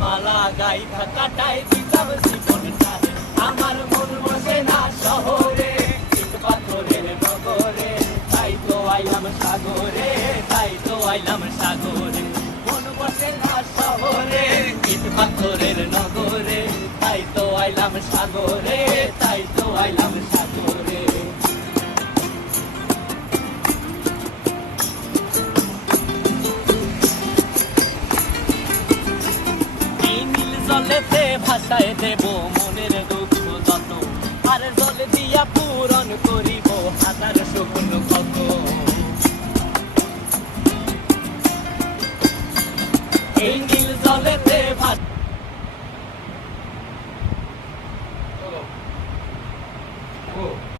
মালা গাইথা কাটাই দিতাম জীবনটা। আমার মন বসে না শহরে, ইট পাথরের নগরে, তাই তো আইলাম সাগরে, তাই তো আইলাম সাগরে। মন বসে না শহরে, ইট পাথরের নগরে, তাই তো আইলাম সাগরে, তাই তো আইলাম সাগরে। এই নীল জলেতে ভাসায় দেব মনের দুঃখ যত, আর জল দিয়া পূরণ করিব হাজার শুকনো ক্ষত। এই নীল জলেতে ভাসায়